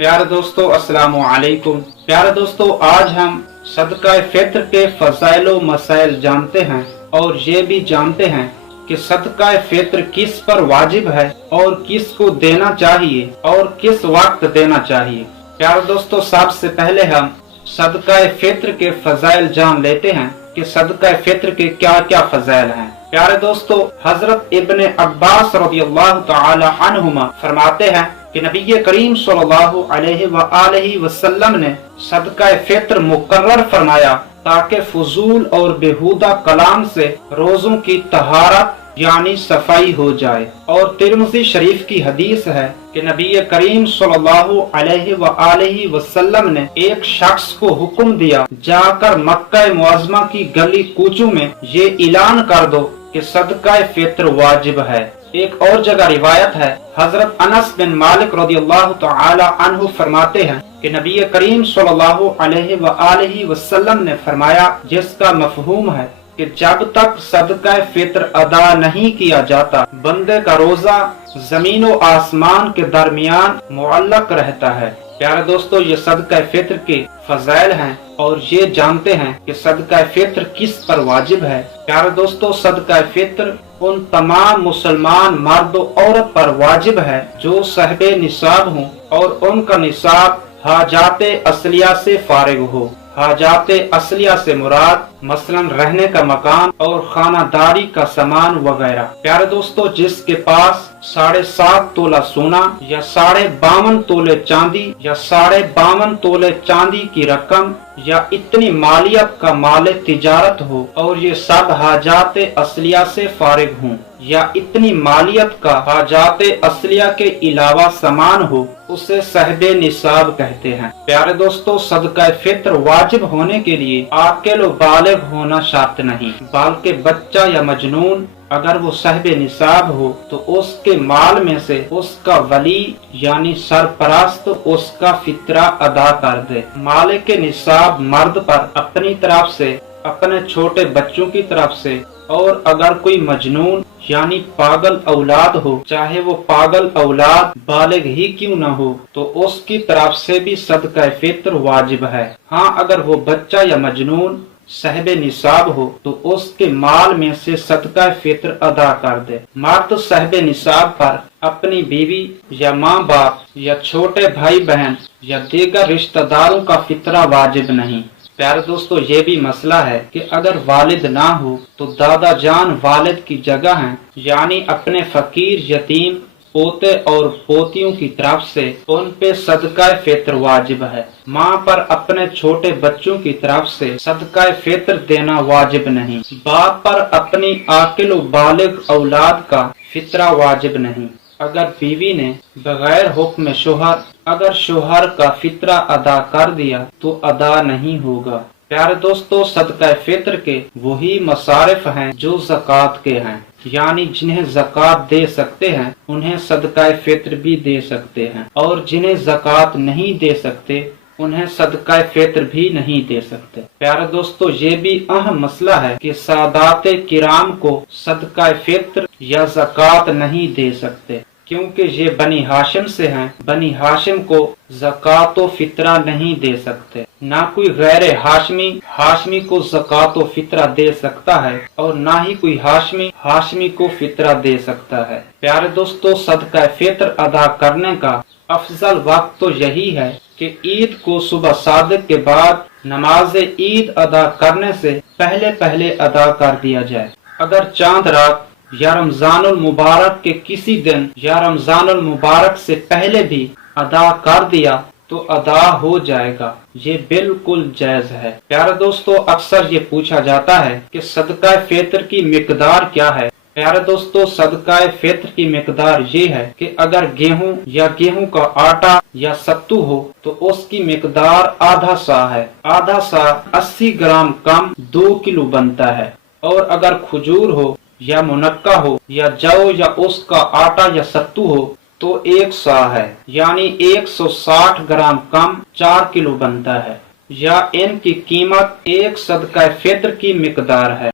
प्यारे दोस्तों अस्सलाम वालेकुम। प्यारे दोस्तों, आज हम सदका फित्र के फज़ाइल व मसाइल जानते हैं और ये भी जानते हैं कि सदका फित्र किस पर वाजिब है और किसको देना चाहिए और किस वक्त देना चाहिए। प्यारे दोस्तों, सबसे पहले हम सदका फित्र के फज़ाइल जान लेते हैं कि सदका फित्र के क्या क्या फज़ाइल हैं। प्यारे दोस्तों, हजरत इब्ने अब्बास रज़ियल्लाहु तआला अन्हुमा फरमाते हैं कि नबी करीम सल्लल्लाहु अलैहि वसल्लम ने सदका फित्र मुकर्रर फरमाया ताकि फजूल और बेहुदा कलाम से रोजों की तहारत यानी सफाई हो जाए। और तिरमिज़ी शरीफ की हदीस है कि नबी करीम सल्लल्लाहु अलैहि वसल्लम ने एक शख्स को हुक्म दिया, जाकर मक्का मुअज़्ज़मा की गली कूचों में ये ऐलान कर दो कि सदका फित्र वाजिब है। एक और जगह रिवायत है, हजरत अनस बिन मालिक रज़ियल्लाहु तआला अन्हु फरमाते हैं कि नबी करीम सल्लल्लाहु अलैहि वसल्लम ने फरमाया, जिसका मफहूम है कि जब तक सदका फित्र अदा नहीं किया जाता बंदे का रोजा जमीन और आसमान के दरमियान मुअल्लक रहता है। प्यारे दोस्तों, ये सदका फित्र के फज़ाइल हैं और ये जानते हैं कि सदका फित्र किस पर वाजिब है। प्यारे दोस्तों, सदका फित्र उन तमाम मुसलमान मर्द और औरत पर वाजिब है जो साहिबे निसाब हों और उनका निसाब हाजाते असलिया से फारिग हो। हाजाते असलिया से मुराद मसलन रहने का मकान और खानादारी का सामान वगैरह। प्यारे दोस्तों, जिसके पास 7.5 तोला सोना या 52.5 तोले चांदी या 52.5 तोले चांदी की रकम या इतनी मालियत का माल तिजारत हो और ये सब हाजाते असलिया से फारिग हों या इतनी मालियत का हाजाते असलिया के अलावा सामान हो, उसे साहिबे निसाब कहते हैं। प्यारे दोस्तों, सदका फित्र वाजिब होने के लिए आकिल व बालिग होना शर्त नहीं, बल्कि बच्चा या मजनून अगर वो साहिबे निसाब हो तो उसके माल में से उसका वली यानी सरपरस्त उसका फित्रा अदा कर दे। मालिक निसाब मर्द पर अपनी तरफ से, अपने छोटे बच्चों की तरफ से, और अगर कोई मजनून यानी पागल औलाद हो, चाहे वो पागल औलाद बालिग ही क्यों न हो, तो उसकी तरफ से भी सदका फित्र वाजिब है। हाँ, अगर वो बच्चा या मजनून साहिबे निसाब हो तो उसके माल में से सदका फित्र अदा कर दे। मर्द साहिबे निसाब पर अपनी बीवी या माँ बाप या छोटे भाई बहन या दीगर रिश्तेदारों का फित्रा वाजिब नहीं। प्यारे दोस्तों, ये भी मसला है कि अगर वालिद ना हो तो दादा जान वालिद की जगह हैं, यानी अपने फकीर यतीम पोते और पोतियों की तरफ से उन पे सदका फित्र वाजिब है। माँ पर अपने छोटे बच्चों की तरफ से सदका फित्र देना वाजिब नहीं। बाप पर अपनी आकिल व बालिग औलाद का फित्रा वाजिब नहीं। अगर बीवी ने बगैर हुक्म शोहर अगर शोहर का फित्रा अदा कर दिया तो अदा नहीं होगा। प्यारे दोस्तों, सदका फित्र के वही मसारिफ हैं जो ज़कात के हैं, यानी जिन्हें ज़कात दे सकते हैं उन्हें सदका फित्र भी दे सकते हैं, और जिन्हें ज़कात नहीं दे सकते उन्हें सदका फित्र भी नहीं दे सकते। प्यारे दोस्तों, ये भी अहम मसला है कि सादाते किराम को सदका फित्र या ज़कात नहीं दे सकते, क्योंकि ये बनी हाशिम से हैं। बनी हाशिम को ज़कात व फित्रा नहीं दे सकते। ना कोई गैर हाशमी को ज़कात व फित्रा दे सकता है और ना ही कोई हाशमी को फित्रा दे सकता है। प्यारे दोस्तों, सदका फित्र अदा करने का अफजल वक्त तो यही है कि ईद को सुबह सादिक के बाद नमाज ईद अदा करने से पहले पहले अदा कर दिया जाए। अगर चांद रात या रमजानुल मुबारक के किसी दिन या रमजानुल मुबारक से पहले भी अदा कर दिया तो अदा हो जाएगा। ये बिल्कुल जायज है। प्यारे दोस्तों, अक्सर ये पूछा जाता है कि सदका फित्र की मिकदार क्या है। प्यारे दोस्तों, सदका फित्र की मिकदार ये है कि अगर गेहूं या गेहूं का आटा या सत्तू हो तो उसकी मिकदार आधा सा है। आधा सा 80 ग्राम कम 2 किलो बनता है। और अगर खजूर हो या मुनक्का हो या जौ या उसका आटा या सत्तू हो तो 1 सा है, यानी 160 ग्राम कम 4 किलो बनता है, या इनकी कीमत 1 सदका फित्र की मिकदार है।